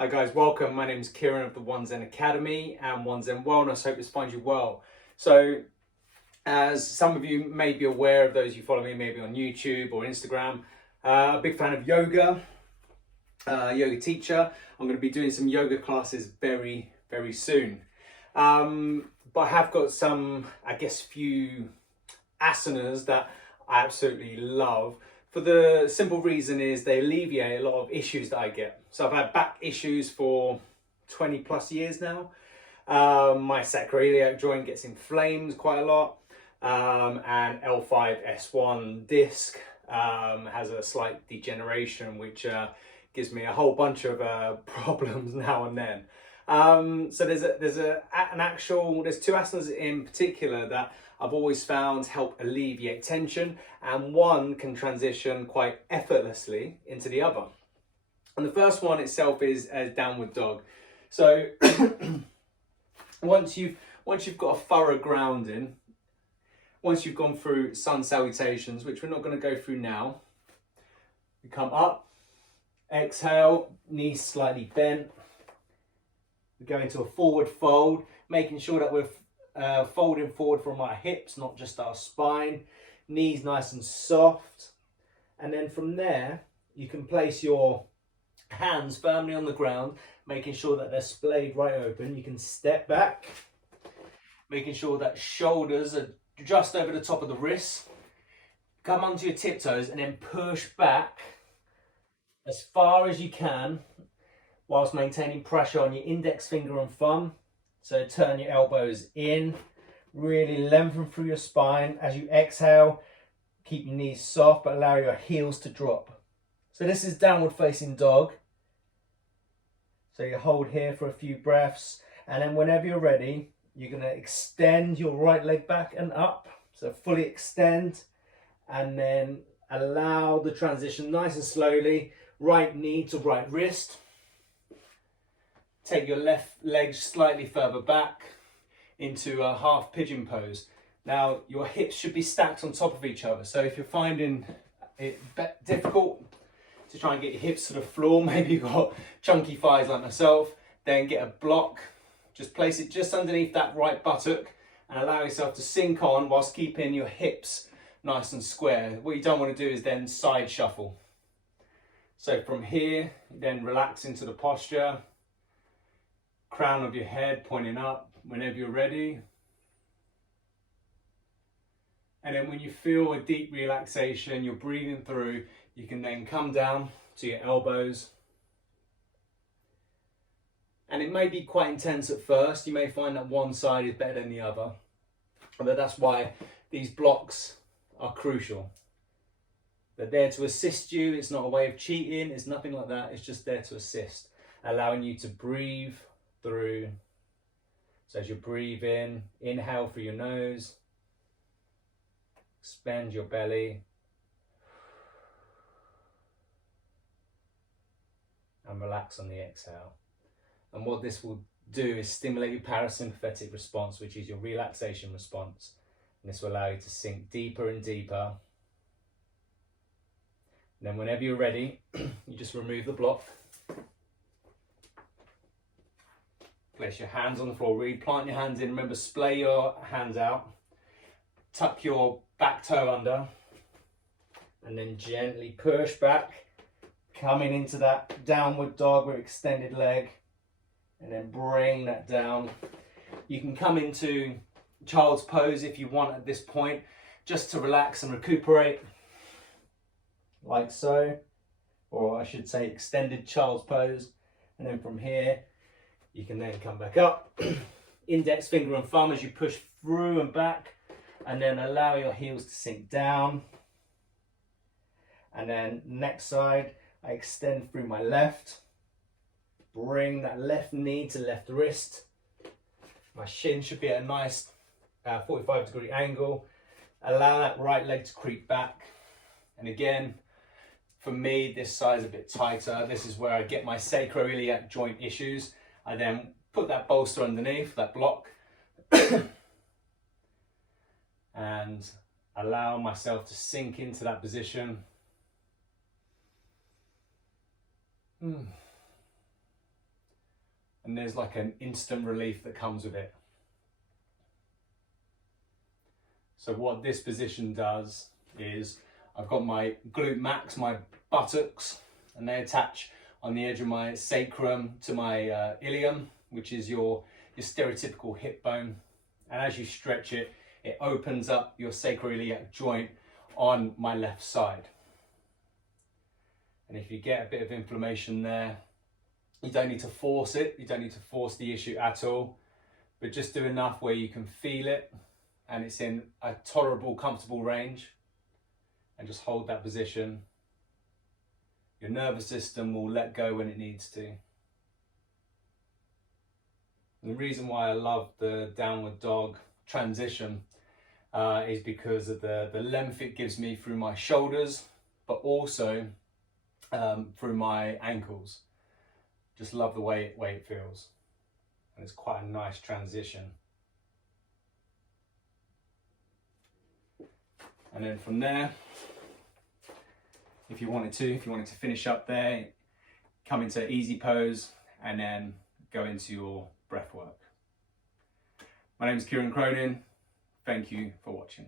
Hi guys, welcome. My name is Kieran of the One Zen Academy and One Zen Wellness. Hope this finds you well. So, as some of you may be aware, of those who follow me maybe on YouTube or Instagram, a big fan of yoga, yoga teacher. I'm going to be doing some yoga classes very, very soon. But I have got some, few asanas that I absolutely love. For the simple reason is they alleviate a lot of issues that I get. So I've had back issues for 20 plus years now. My sacroiliac joint gets inflamed quite a lot. And L5-S1 disc has a slight degeneration, which gives me a whole bunch of problems now and then. So there's two asanas in particular that I've always found help alleviate tension, and one can transition quite effortlessly into the other. And the first one itself is a downward dog. So once you've got a thorough grounding, once you've gone through sun salutations, which we're not going to go through now, you come up, exhale, knees slightly bent. We go into a forward fold, making sure that we're folding forward from our hips, not just our spine. Knees nice and soft. And then from there, you can place your hands firmly on the ground, making sure that they're splayed right open. You can step back, making sure that shoulders are just over the top of the wrists. Come onto your tiptoes and then push back as far as you can, whilst maintaining pressure on your index finger and thumb. So turn your elbows in, really lengthen through your spine. As you exhale, keep your knees soft, but allow your heels to drop. So this is downward facing dog. So you hold here for a few breaths, and then whenever you're ready, you're going to extend your right leg back and up. So fully extend, and then allow the transition nice and slowly. Right knee to right wrist. Take your left leg slightly further back into a half pigeon pose. Now your hips should be stacked on top of each other. So if you're finding it difficult to try and get your hips to the floor, maybe you've got chunky thighs like myself, then get a block. Just place it just underneath that right buttock and allow yourself to sink on whilst keeping your hips nice and square. What you don't want to do is then side shuffle. So from here, then relax into the posture. Crown of your head pointing up whenever you're ready. And then when you feel a deep relaxation, you're breathing through, you can then come down to your elbows. And it may be quite intense at first. You may find that one side is better than the other. But that's why these blocks are crucial. They're there to assist you. It's not a way of cheating. It's nothing like that. It's just there to assist, allowing you to breathe through. So as you breathe in, inhale through your nose, expand your belly, and relax on the exhale. And what this will do is stimulate your parasympathetic response, which is your relaxation response. And this will allow you to sink deeper and deeper. And then whenever you're ready, you just remove the block. Place your hands on the floor, really plant your hands in. Remember, splay your hands out. Tuck your back toe under. And then gently push back, coming into that downward dog with extended leg. And then bring that down. You can come into child's pose if you want at this point, just to relax and recuperate. Like so. Or I should say extended child's pose. And then from here, you can then come back up, index finger and thumb as you push through and back, and then allow your heels to sink down. And then next side, I extend through my left, bring that left knee to left wrist. My shin should be at a nice 45-degree angle. Allow that right leg to creep back. And again, for me, this side's a bit tighter. This is where I get my sacroiliac joint issues. I then put that bolster underneath, that block, and allow myself to sink into that position. and there's like an instant relief that comes with it. So what this position does is I've got my glute max, my buttocks, and they attach on the edge of my sacrum to my ilium, which is your stereotypical hip bone. And as you stretch it, it opens up your sacroiliac joint on my left side. And if you get a bit of inflammation there, you don't need to force it. You don't need to force the issue at all, but just do enough where you can feel it and it's in a tolerable, comfortable range, and just hold that position. Your nervous system will let go when it needs to. And the reason why I love the downward dog transition is because of the length it gives me through my shoulders, but also through my ankles. Just love the way it feels. And it's quite a nice transition. And then from there, if you wanted to finish up there, come into easy pose and then go into your breath work. My name is Kieran Cronin. Thank you for watching.